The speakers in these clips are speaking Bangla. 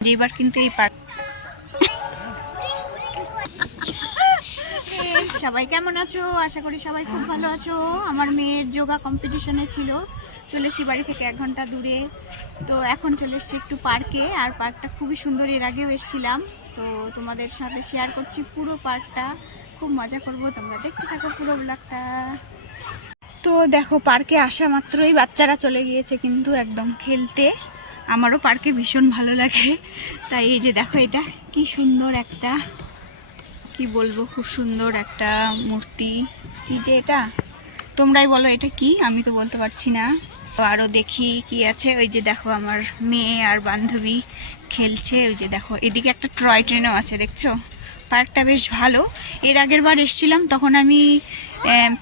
এবার কিন্তু এই পার্ক সবাই কেমন আছো? আশা করি সবাই খুব ভালো আছো। আমার মেয়ের যোগা কম্পিটিশনে ছিল। চলে এসেছি বাড়ি থেকে এক ঘণ্টা দূরে। তো এখন চলে এসেছি একটু পার্কে। আর পার্কটা খুবই সুন্দর, এর আগেও এসেছিলাম। তো তোমাদের সাথে শেয়ার করছি পুরো পার্কটা। খুব মজা করব। তোমরা দেখতে থাকো পুরো ব্লগটা তো দেখো, পার্কে আসা মাত্রই বাচ্চারা চলে গিয়েছে কিন্তু একদম খেলতে। আমারও পার্কে ভীষণ ভালো লাগে। তাই এই যে দেখো এটা, কি সুন্দর একটা, কি বলব, খুব সুন্দর একটা মূর্তি। কি যে এটা? তোমরাই বলো এটা কি? আমি তো বলতে পারছি না। আরও দেখি কি আছে। ওই যে দেখো আমার মেয়ে আর বান্ধবী খেলছে। ওই যে দেখো, এদিকে একটা ট্রয় ট্রেনও আছে, দেখছ? পার্কটা বেশ ভালো। এর আগের বার এসেছিলাম, তখন আমি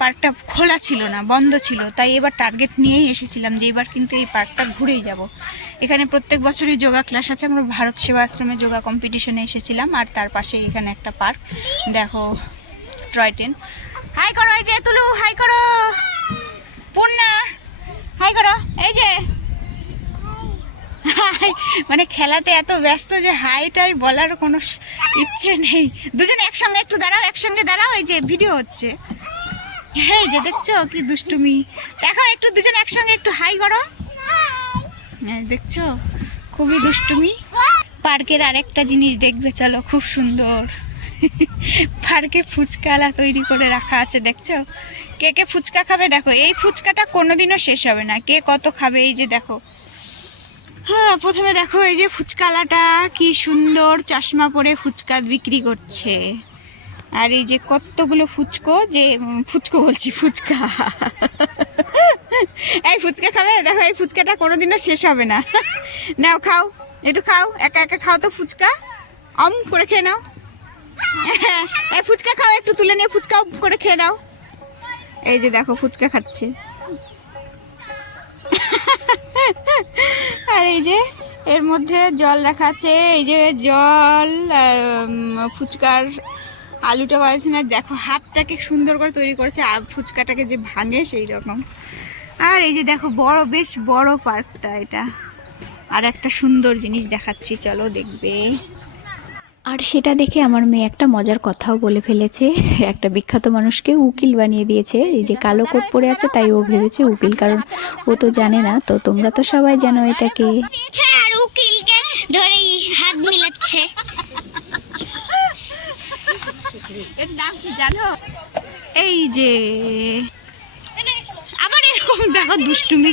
পার্কটা খোলা ছিল না, বন্ধ ছিল। তাই এবার টার্গেট নিয়েই এসেছিলাম যে এবার কিন্তু এই পার্কটা ঘুরেই যাব। এখানে প্রত্যেক বছরই যোগা ক্লাস আছে, আমরা ভারত সেবা আশ্রমে যোগা কম্পিটিশনে এসেছিলাম, আর তার পাশে এখানে একটা পার্ক। দেখো টয় ট্রেন হাই করো, এই যে তুলু, হাই করো। পূর্ণা, হাই করো, এই যে। মানে খেলাতে এত ব্যস্ত যে হাইটাই বলার কোনো ইচ্ছে নেই। দুজন একসঙ্গে একটু দাঁড়াও, একসঙ্গে দাঁড়াও, এই যে ভিডিও হচ্ছে। এই যে দেখছ কি দুষ্টুমি। দেখো, একটু দুজন একসঙ্গে একটু হাই করো। এই দেখছ, খুবই দুষ্টুমি। পার্কের আরেকটা জিনিস দেখবে, চলো, খুব সুন্দর। পার্কে ফুচকালা তৈরি করে রাখা আছে, দেখছ? কে কে ফুচকা খাবে, দেখো, এই ফুচকাটা কোনোদিনও শেষ হবে না। কে কত খাবে, এই যে দেখো। হ্যাঁ প্রথমে দেখো এই যে ফুচকালাটা, কি সুন্দর চশমা পরে ফুচকা বিক্রি করছে। আর এই যে কতগুলো ফুচকো, যে ফুচকো বলছি, ফুচকা। এই ফুচকা খাবে? দেখো, এই ফুচকাটা কোনোদিনও শেষ হবে না। নাও খাও, একটু খাও, একা একা খাও তো ফুচকা। অম করে খেয়ে নাও। এই ফুচকা খাও, একটু তুলে নিয়ে ফুচকা করে খেয়ে নাও। এই যে দেখো, ফুচকা খাচ্ছে। আর এই যে এর মধ্যে জল রাখা আছে। এই যে জল ফুচকার আলুটা বাজছে না। দেখো, হাতটাকে সুন্দর করে তৈরি করেছে আর ফুচকাটাকে যে ভাঙে সেই রকম। আর এই যে দেখো, বড়, বেশ বড় পার্কটা এটা। আর একটা সুন্দর জিনিস দেখাচ্ছি, চলো দেখবে। আর সেটা দেখে আমার মেয়ে একটা মজার কথাও বলে ফেলেছে। একটা বিখ্যাত মানুষকে উকিল বানিয়ে দিয়েছে। এই যে কালো কোট পরে আছে তাই ও ভেবেছে উকিল কারণ ও তো জানে না। তো তোমরা তো সবাই জানো এটাকে। আর উকিলকে ধরেই হাত মিলাচ্ছে। এর নাম কি জানো? এই যে আবার এরকম দেখো দুষ্টুমি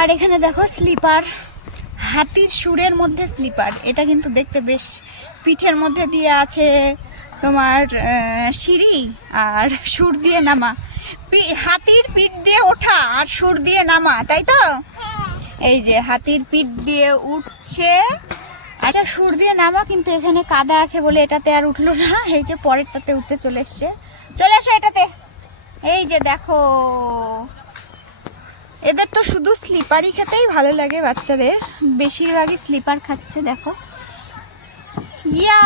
আর এখানে দেখো স্লিপার। হাতির সুরের মধ্যে স্লিপার। এটা কিন্তু দেখতে বেশ পিঠের মধ্যে দিয়ে আছে তোমার সিঁড়ি আর সুর দিয়ে নামা। হাতির পিঠ দিয়ে ওঠা আর সুর দিয়ে নামা, তাই তো? এই যে হাতির পিঠ দিয়ে উঠছে এটা সুর দিয়ে নামা, কিন্তু এখানে কাদা আছে বলে এটাতে আর উঠল না। এই যে পরেরটাতে উঠতে চলে এসছে। চলে আসো এটাতে। এই যে দেখো। এদের তো শুধু স্লিপারই খেতেই ভালো লাগে বাচ্চাদের। বেশিরভাগই স্লিপার খাচ্ছে, দেখো। ইয়া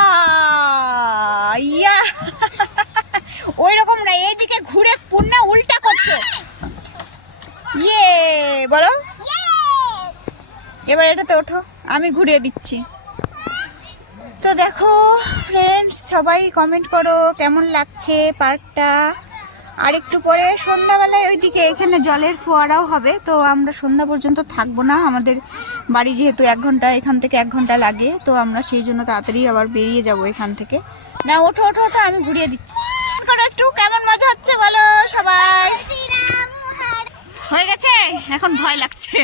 ইয়া। ওই রকম না, এইদিকে ঘুরে পূর্ণা উল্টা করছে। ইয়ে বলো। এবার এটাতে ওঠো, আমি ঘুরিয়ে দিচ্ছি। তো দেখো ফ্রেন্ডস সবাই কমেন্ট করো, কেমন লাগছে পার্কটা আর একটু পরে সন্ধ্যাবেলায় ওইদিকে এখানে জলের ফোয়ারাও হবে, তো আমরা সন্ধ্যা পর্যন্ত থাকব না। আমাদের বাড়ি যেহেতু এক ঘণ্টা, এখান থেকে এক ঘণ্টা লাগে, তো আমরা সেই জন্য তাড়াতাড়ি আবার বেরিয়ে যাব এখান থেকে। না, ওঠো ওঠো ওঠো, আমি ঘুরিয়ে দিচ্ছি। একটু, কেমন মজা হচ্ছে বলো সবাই? হয়ে গেছে? এখন ভয় লাগছে।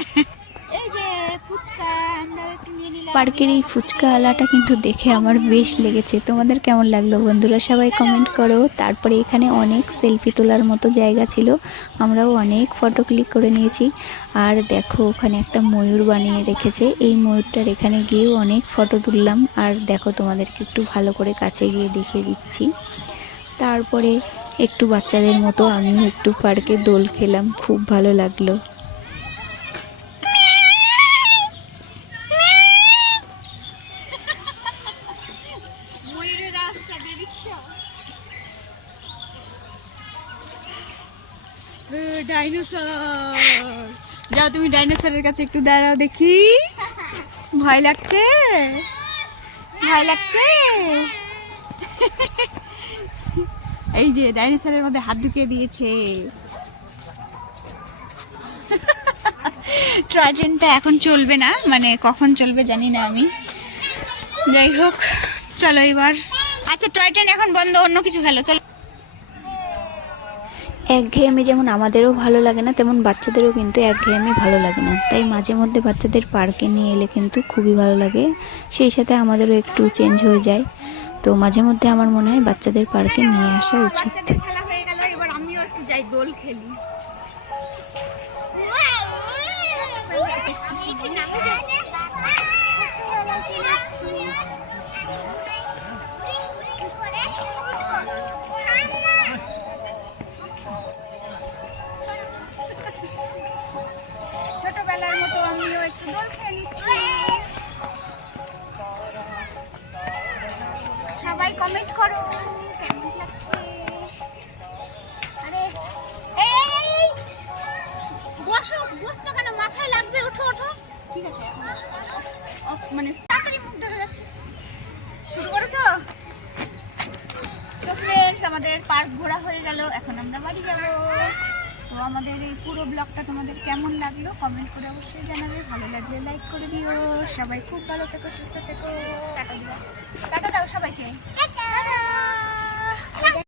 পার্কের এই ফুচকা আলাটা কিন্তু দেখে আমার বেশ লেগেছে। তোমাদের কেমন লাগল বন্ধুরা সবাই কমেন্ট করো। তারপরে এখানে অনেক সেলফি তোলার মতো জায়গা ছিল। আমরাও অনেক ফটো ক্লিক করে নিয়েছি। আর দেখো, ওখানে একটা ময়ূর বানিয়ে রেখেছে। এই ময়ূরটার এখানে গিয়েও অনেক ফটো তুললাম। আর দেখো, তোমাদেরকে একটু ভালো করে কাছে গিয়ে দেখিয়ে দিচ্ছি। তারপরে একটু বাচ্চাদের মতো আমিও একটু পার্কে দোল খেলাম। খুব ভালো লাগল। যাও, তুমি ডাইনোসরের কাছে একটু দাঁড়াও দেখি। ভয় লাগছে? ভয় লাগছে? এই যে, ডাইনোসরের মধ্যে হাত ঢুকিয়ে দিয়েছে। টয় ট্রেনটা এখন চলবে না মানে কখন চলবে জানি না আমি। যাই হোক, চলো এবার। আচ্ছা টয় ট্রেন এখন বন্ধ, অন্য কিছু খেলো, চলো। একঘেয়েমি যেমন আমাদেরও ভালো লাগে না, তেমন বাচ্চাদেরও কিন্তু একঘেয়েমি ভালো লাগে না। তাই মাঝে মধ্যে বাচ্চাদের পার্কে নিয়ে এলে কিন্তু খুবই ভালো লাগে। সেই সাথে আমাদেরও একটু চেঞ্জ হয়ে যায়। তো মাঝে মধ্যে আমার মনে হয় বাচ্চাদের পার্কে নিয়ে আসা উচিত। খেলা হয়ে গেল, এবার আমিও একটু যাই দোল খেলি। মানে তাড়াতাড়ি মুখ ধরে যাচ্ছে। শুরু করেছ? তো ফ্রেন্ডস আমাদের পার্ক ঘোরা হয়ে গেল, এখন আমরা বাড়ি যাব। তো আমাদের এই পুরো ব্লগটা তোমাদের কেমন লাগল কমেন্ট করে অবশ্যই জানাবে। ভালো লাগলে লাইক করে দিও। সবাই খুব ভালো থেকো, সুস্থ থেকো। টাটা দাও টাটা দাও সবাইকে।